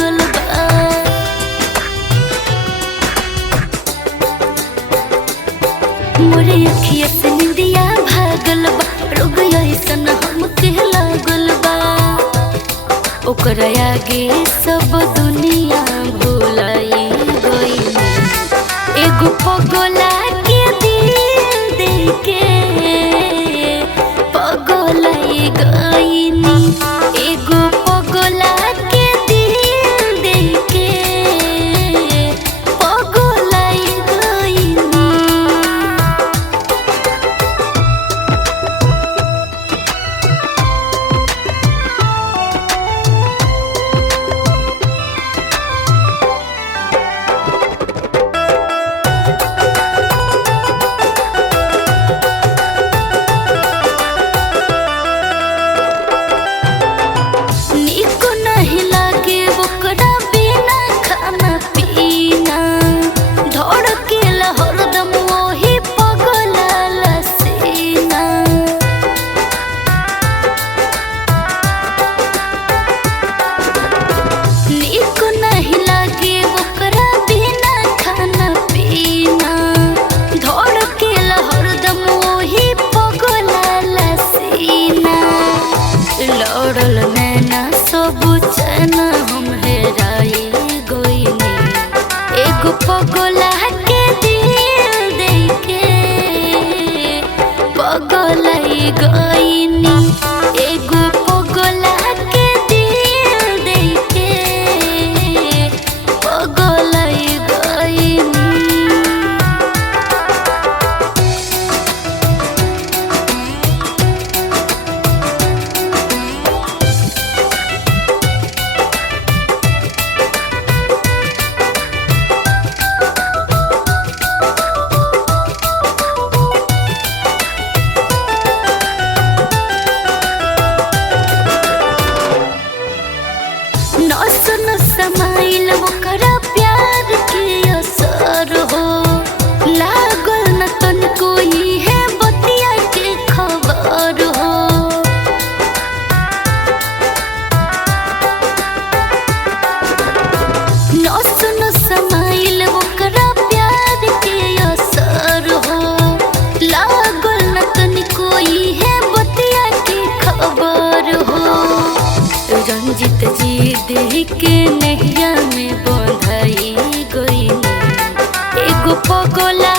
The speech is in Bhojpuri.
लागल बा। मोरे अखिया से निंदिया भागल बा, रोग ऐसन हमके लागल बा। ओकरा आगे सब दुनिया भुलाई गइल। एगो पगला के दिल देके पगलाई गइनी। एगो पगला के दिल देके पगलाई गइनी। लड़ल नैना सब चैना हम हेराई गइनी। एगो पगला के दिल देके पगलाई गइनी। एगो पगला के दिल देके पगलाई गइनी। नस नस समाइल ओकरा प्यार के असर हो, लागल न तनिको इहे बतिया के खबर हो। नस नस समाइल ओकरा प्यार के असर हो, लागल न तनिको इहे बतिया के खबर हो। रंजित जी देख के नैया में बंधाई गइनी। एगो पगला